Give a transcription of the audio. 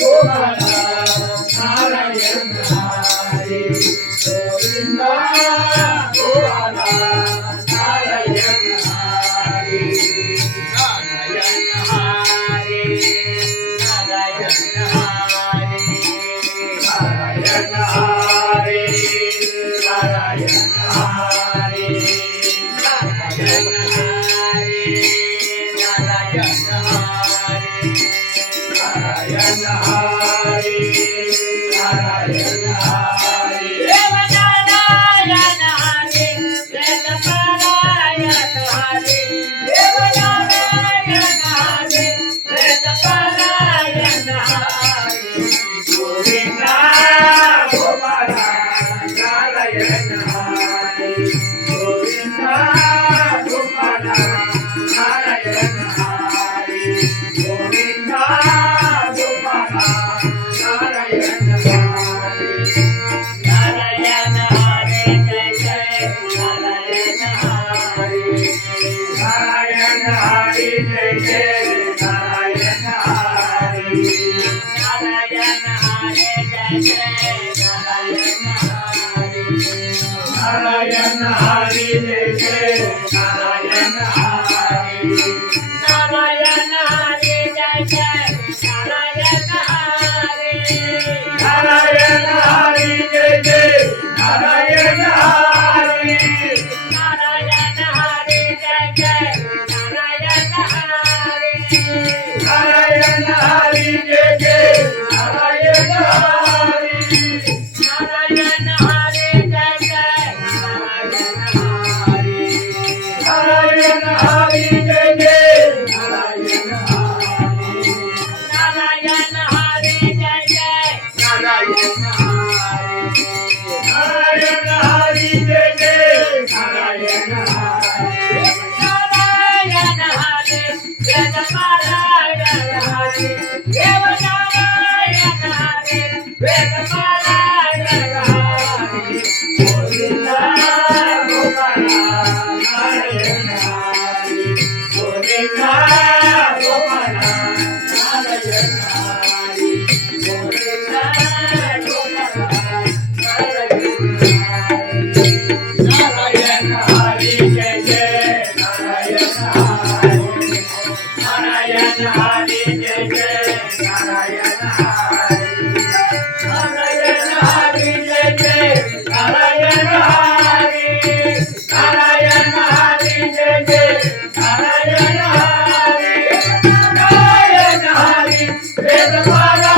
Yeah. Narayana Hari Jaya Para